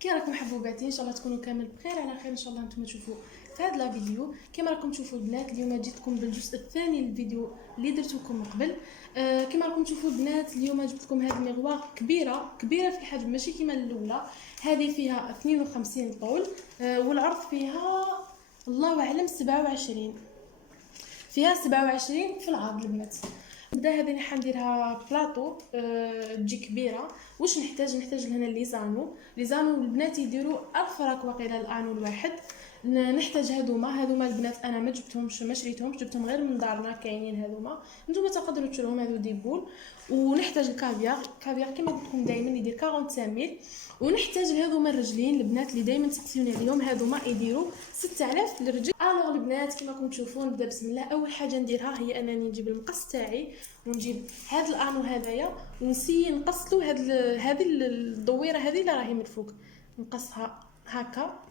كي راكم حبوباتي؟ ان شاء الله تكونوا كامل بخير على خير. ان شاء الله نتوما تشوفوا في هذا الفيديو. كما راكم تشوفوا البنات، اليوم جيتكم بالجزء الثاني للفيديو اللي درتوكم من قبل. كما راكم تشوفوا البنات، اليوم جبت لكم هذه المغوار كبيره في الحجم، ماشي كيما الاولى. هذه فيها 52 طول، والعرض فيها الله اعلم 27. فيها 27 في العرض البنات. نبدا هذه اللي حنديرها بلاطو تجي كبيره. واش نحتاج لهنا ليزانو البنات يديروا 1000 راك واقيلا الانو الواحد. نحتاج هذوما البنات، انا ما جبتهمش، ما شريتهمش، جبتهم غير من دارنا، كاينين هذوما، نتوما تقدروا تشروهم، هذو ديبول. ونحتاج الكافيار كيما قلت لكم دائما يدير 45 ميل. ونحتاج هذوما الرجلين البنات اللي دائما تسقسيوني عليهم، هذوما يديروا 6000 للرجل. الوغ البنات كيما راكم تشوفوا، نبدا بسم الله. اول حاجه نديرها هي انني نجيب المقص تاعي، ونجيب هذا الانو هذايا، ونسي نقصلو هذه الدويره هذه اللي راهي من الفوق، نقصها هكا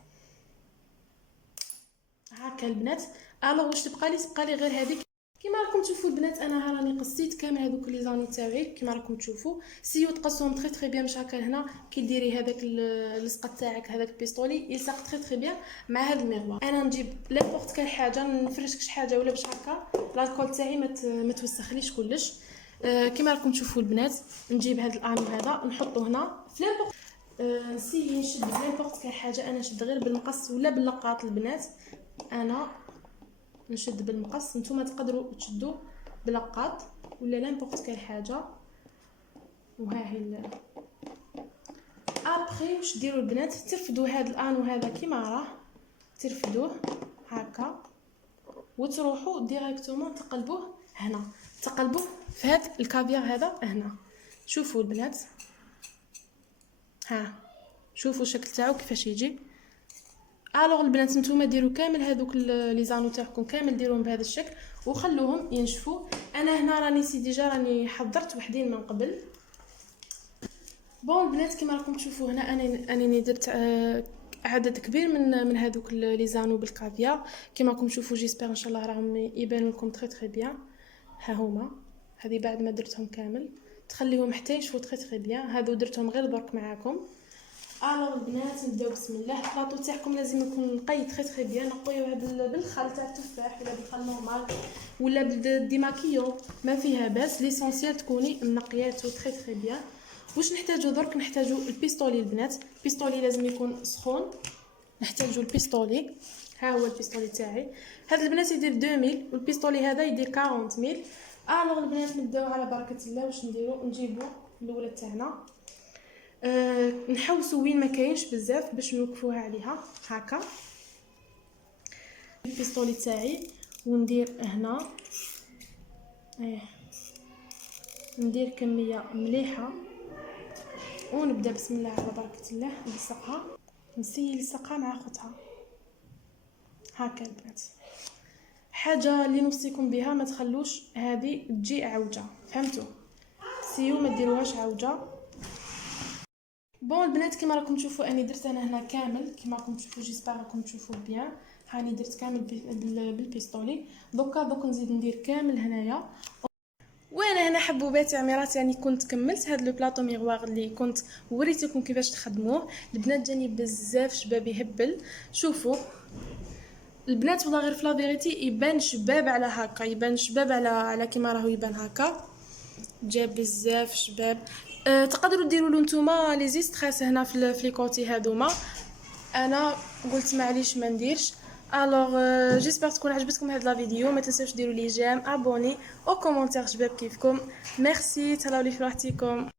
البنات. الوغ واش تبقى لي غير هذيك. كيما راكم تشوفوا البنات، انا راني قصيت كامل هذوك لي زانو تاعي. كيما راكم تشوفوا سيو تقصوهم تري بيان، مش هكا هنا كي ديري هذاك اللصقه تاعك، هذاك البيستولي يلصق تري بيان مع هذا المغوار. انا نجيب لابورت كان حاجه، نفرش كش حاجه ولا باش هكا الكول تاعي ما توسخليش كلش. كيما راكم تشوفوا البنات، نجيب هذا الانو هذا نحطه هنا في لابورت. نسيي نشد لابورت كان حاجه، انا نشد غير بالمقص ولا باللقاط البنات. انا نشد بالمقص، نتوما تقدروا تشدوا بلقاط ولا لامبورط كاين حاجه. وها هي ابري واش ديروا البنات، ترفدوا هذا الانو هذا كيما راه، ترفدوه هكا وتروحوا ديريكتومون تقلبوه هنا، تقلبوه في هذا الكافيار هذا هنا. شوفوا البنات، ها شوفوا الشكل تاعو كيفاش يجي. الوغ البنات نتوما ديروا كامل هذوك لي زانو تاعكم كامل، ديروهم بهذا الشكل وخلوهم ينشفوا. انا هنا راني حضرت وحدين من قبل. بون البنات كيما راكم تشوفوا هنا، انا درت عدد كبير من هذوك لي زانو بالكافيار. كيما راكم تشوفوا جيسبر ان شاء الله راهم يبانوا لكم تري بيان. ها هما، هذه بعد ما درتهم كامل تخليهم حتى يشوفوا تري بيان. هادو درتهم غير درك معاكم. الوغ البنات نبداو بسم الله. البلاطو تاعكم لازم يكون نقي تري بيان، نقيوه بالخل تاع التفاح ولا بالخل نورمال ولا بالديماكيو، ما فيها باس. ليسونسيال تكوني منقياتو تري بيان. واش نحتاجو درك؟ نحتاجو البيستولي البنات. البيستولي لازم يكون سخون. نحتاجو البيستولي، ها هو البيستولي تاعي. هذا البنات يدير 2000 والبيستولي هذا يدير 40000. الوغ البنات نبداو على بركه الله. واش نديرو؟ نجيبو الاولى تاعنا، نحوسوا وين ما كاينش بزاف باش نوقفوها عليها هكا. البيستولي تاعي وندير هنا، ندير كميه مليحه ونبدا بسم الله على بركه الله. نلصقها، نسيي نلصقها مع خوتها هكا البنات. حاجه اللي نوصيكم بها، ما تخلوش هذه تجي عوجه، فهمتوا؟ سيو ما ديروهاش عوجه. بون البنات كيما راكم تشوفوا اني درت انا هنا كامل، كيما راكم تشوفوا جيسبر راكم تشوفوا بيان. هاني درت كامل بالبيستولي. دوك نزيد ندير كامل هنايا. وانا هنا حبوبات عميرات، يعني كنت كملت هذا لو بلاطو ميغوار اللي كنت وريتكم كيفاش تخدموه. البنات جاني بزاف شباب يهبل. شوفوا البنات والله غير في لا فيريتي يبان شباب على هكا، يبان شباب على كيما راهو يبان هكا. جاب بزاف شباب. تقدروا ديروا له نتوما لي زيستريس هنا في لي كوتي هذوما. انا قلت معليش ما نديرش. الوغ جيسبر تكون عجبتكم هاد لا فيديو. ما تنساوش ديروا لي جيم، ابوني او كومونتير شباب كيفكم. ميرسي، تهلاو لي في راحتكم.